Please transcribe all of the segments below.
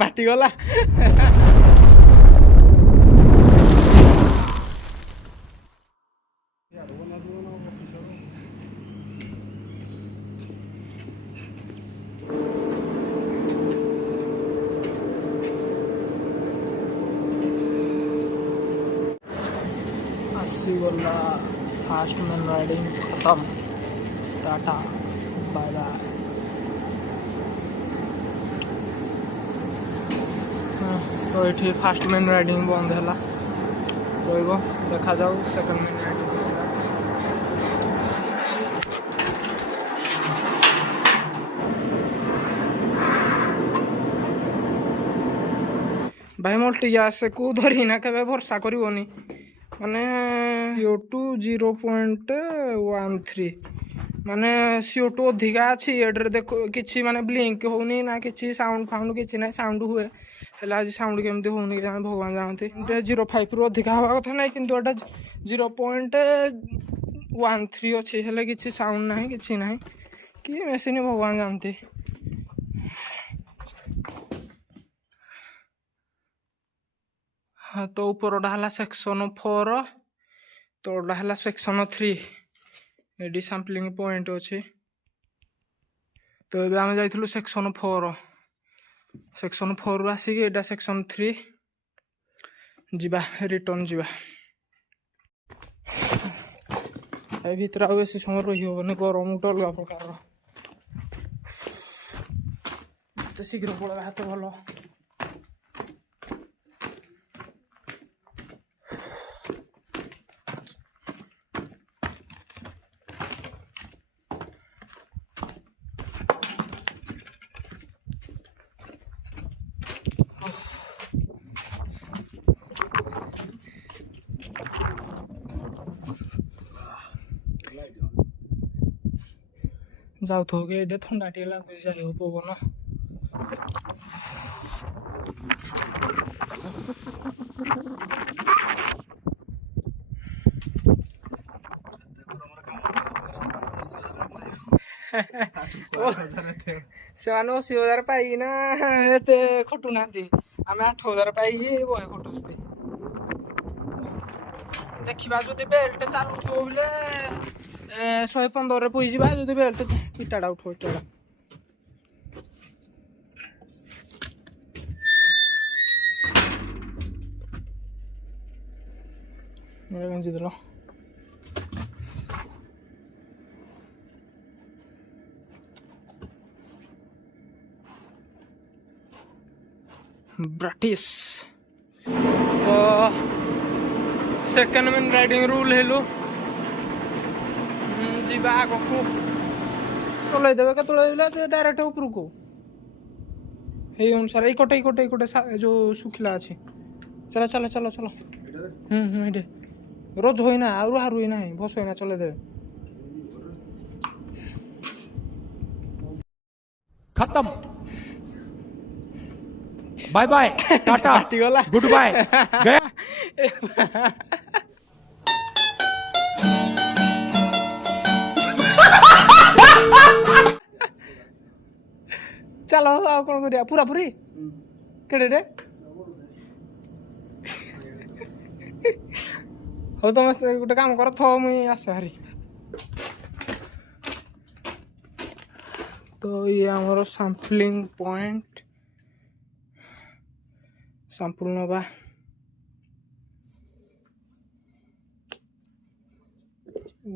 ପାଟି ଗଲା। आसीगला fast man riding खत्म। Tata bye bye. तो ये फास्ट मैन राइडिंग बंद है देखा जाऊ सेकंड मैन राइडिंग। भाई मल्टीग्यास को धरी ना केबे भरसा करनी माने CO2 0.13 माने CO2 अधिका अच्छी एड्रे देखो किसी माने ब्लिंक होनी ना किसी साउंड फाउंड किसी ना साउंड हुए हेला आज साउंड केमती होनी भगवान जानते 0.5 रु अधिका हवा कथा ना किंतु एटा 0.13 अच्छी हेले किसी साउंड ना किसी ना कि मेसिन भगवान जानते। हाँ तो ऊपरटा है सेक्शन 4 तोड़ा है सेक्शन 3 ये सैम्पलिंग पॉइंट अच्छे। तो ये आम जाइलु सेक्शन 4 सेक्शन 4 आसिक एटा सेक्शन 3 जीवा रिटर्न जीवा ए भीतर आ बेसी समय रही होनी गरम गोटे अलग प्रकार तो शीघ्र पड़ा हाथ भल। जाऊ ये थंडा टे लगुच जाई पवन से 80,000 पाइना एत खटुना आम 8,000 पाई बहे खटुस्ती देखा जो बेल्ट चलुथ बोले 115 पईजा जो बेल्ट इटाटा उठो इटाटा गंजी देल ब्राटिस तो सेकेंड मैन राइडिंग रूल हेलु जीवा आग को तोल देवे के डायरेक्ट ऊपर को ये अनुसार कोटे जो सुखिला अच्छी चलो चलो चलो चलो ये रोज होना आरु हारू ना भस होना चले देवे खत्म बाय बाय टाटा गला गुड बाय गया। चलो आ कौन करिया पूरा पूरी केड़े हो तुम गोटे काम कर थो मुई आसे हारी। तो ये आमर सैम्पलिंग पॉइंट सैंपल नवा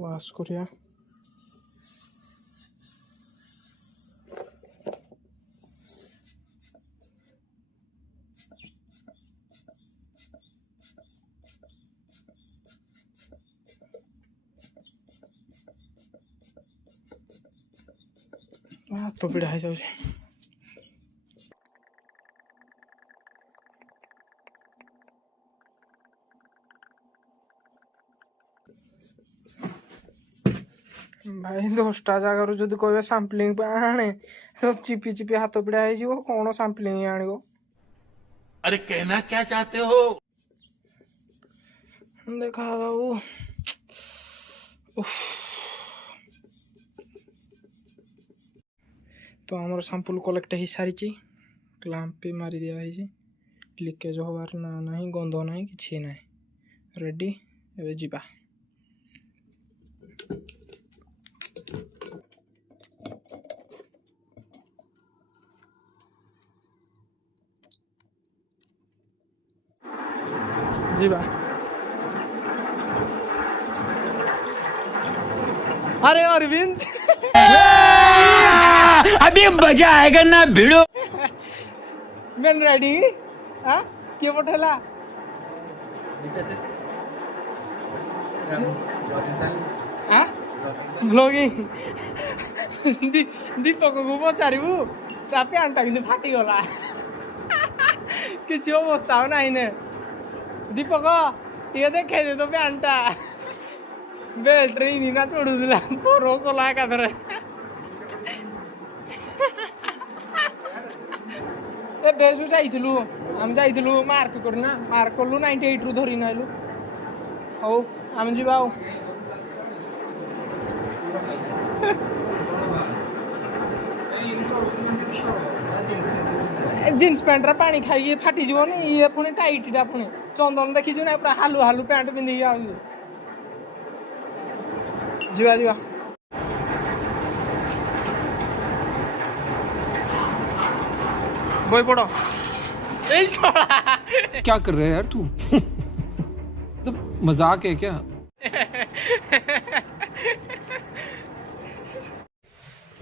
वाश करिया तो पीड़ा है जाऊँ भाई 10टा जगार जो कहे सैम्पलिंग आने तो चिपी चिपी हाथ पीड़ा हो कौन सैम्पलिंग आण अरे कहना क्या चाहते हो देखा जाऊ तो आमर सैंपल कलेक्ट हो सारी କ୍ଲାମ୍ପ ବି ମାରି ଦିଆହେଇଛି। ଲିକେଜ୍ ହେବାର ନା ନାହିଁ, ଗନ୍ଧ ନାହିଁ, କିଛି ନାହିଁ। ରେଡ଼ି, ଏବେ ଯିବା। ଯିବା। अरे अरविंद अभी मजा आएगा ना भिड़ो। मेन रेडी हाँ किए पठेला हाँ ब्लॉगिंग दीपक को पचारू ता पैंटा कि फाटी गला किसी अवस्था ना ने दीपक टे देखे दे तो पैंटा बेल्ट रे ना चढ़ुला पोरो कला एकाथरे ए बेसु जाइथिलु हम जाइथिलु मार्क करना मार्क करलु 98 रु धरि नाइलु हौ हम जिबाउ जीन्स पैंट रा पानी खाई फाटी जीवन ये पुणी टाइट टा पुणी चंदन देखी ना पूरा हालु हालु पैंट पिंधि आ जीवा जीवा बोई पड़ो ए छोड़ा क्या कर रहे है यार तू तो मजाक है क्या?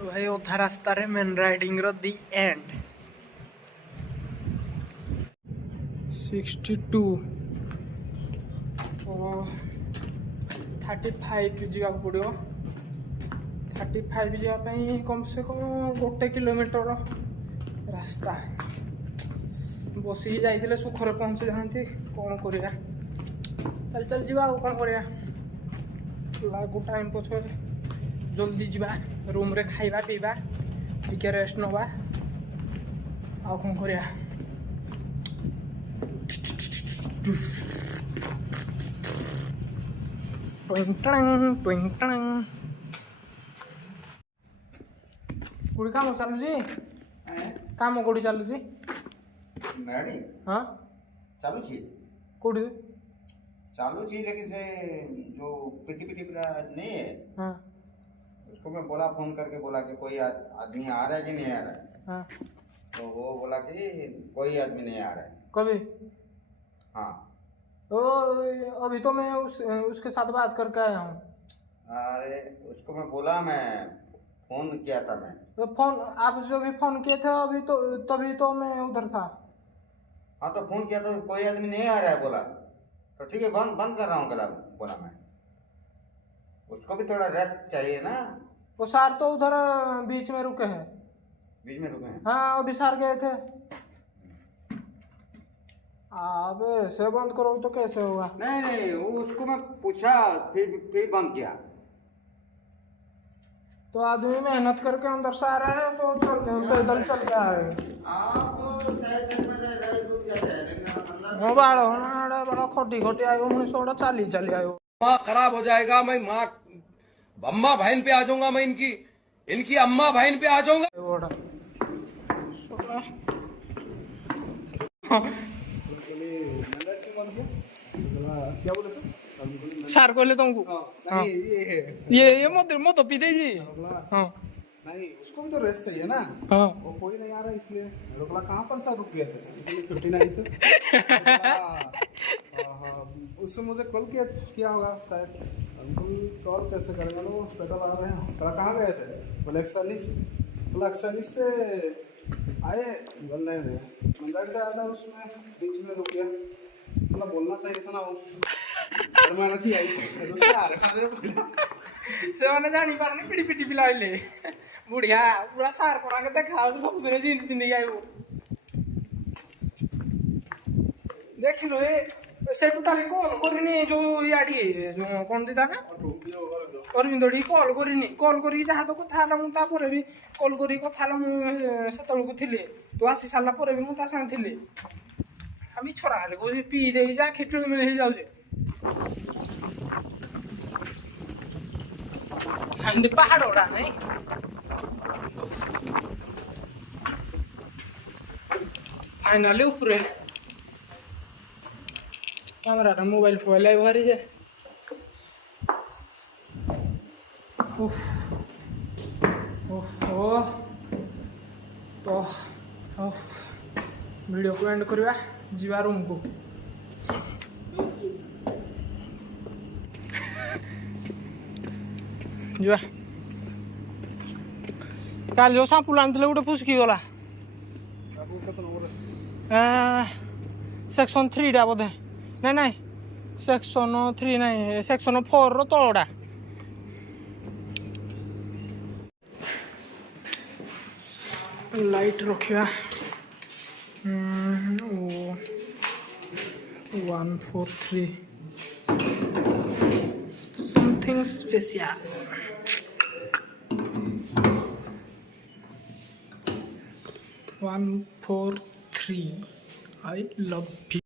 भाई ओथा रास्ता रे मेन राइडिंग रो दी एंड 62 और 35 जावा पड़ो 35 जावाई कम से कम 1 किलोमीटर रास्ता बसिक जाइए सुखरे पहुँची जाती कौन करिया चल चल जीवा कौन करिया लागू टाइम पछे जल्दी जीवा रूम रे खाइबा पीबा टिके रेस्ट नवा आ कौन करिया कोड़ी काम चालू जी काम कोड़ी चालू जी गाड़ी हाँ चालू छी कोड़ी चालू छी लेकिन से जो पिटी पिटी पिला नहीं है हाँ उसको मैं बोला फोन करके बोला कि कोई आदमी आ रहा है कि नहीं आ रहा है हाँ तो वो बोला कि कोई आदमी नहीं आ रहा है कभी हाँ ओ अभी तो मैं उसके साथ बात करके आया हूँ अरे उसको मैं बोला मैं फोन किया था मैं तो फोन आप जो भी फोन किए थे अभी तो तभी तो मैं उधर था हाँ तो फोन किया तो कोई आदमी नहीं आ रहा है बोला तो ठीक है बंद बंद कर रहा हूँ कल बोला मैं उसको भी थोड़ा रेस्ट चाहिए ना वो सार तो उधर बीच में रुके हैं बीच में रुके हैं हाँ अभी सार गए थे अब ऐसे बंद करो तो कैसे होगा नहीं नहीं वो उसको मैं पूछा फिर बंद किया तो आदमी मेहनत करके अंदर से आ रहा है तो चल पैदल चल के आ रहे हैं आप साइड में रुक जाते हैं लेकिन अंदर वो बड़ा खोटी खोटी आयो मुझे चाली चली आयो माँ खराब हो जाएगा। मैं माँ अम्मा बहन पे आ जाऊंगा। मैं इनकी अम्मा बहन पे आ जाऊंगा। बड़ा क्या बोले सर सार को ले तुमको नहीं ये मत पीते जी हाँ नहीं उसको भी तो रेस्ट चाहिए ना हाँ वो कोई नहीं आ रहा इसलिए रोकला कहाँ पर सर रुक गए थे 59 से उससे मुझे कॉल किया होगा शायद अंकुल कॉल कैसे करेगा वो पैदल आ रहे हैं कहाँ गए थे बोले 119 से आए बोल रहे थे मंदिर से आया था उसमें बीच में रुक गया मतलब बोलना चाहिए था ना वो मैंने ठीक आई से मैंने जानी पारनी पिटी पिटी पिलाइले बुढ़िया पूरा सार पड़ा के देखा सब दिन जीन पिंदी गई वो देख लो ये से टोटली कॉल करनी जो याडी जो कौन दिता ना अरविंदड़ी कॉल करी जहाँ तो कथा हला मुता पर भी कॉल करी कथा हला मु सेतल को थिले तो आसी साला पर भी मुता संग थिले हम छोरा हले को पी दे जा खिटुल में ही जाऊ जे हम पहाड़ ओड़ा नहीं फाइनाली ऊपर कैमरा मोबाइल फोबाइल आई बाहरी जे ओहो तो वीडियो को एंड करवा जीवा रूम को जीवा काल जो सापुल आनते गोटे फुसकी गला सेक्शन 3 टा बोधे नहीं नहीं सेक्शन 3 नहीं सेक्शन 4 रो तलटा लाइट रखा 143 something special 143 I love you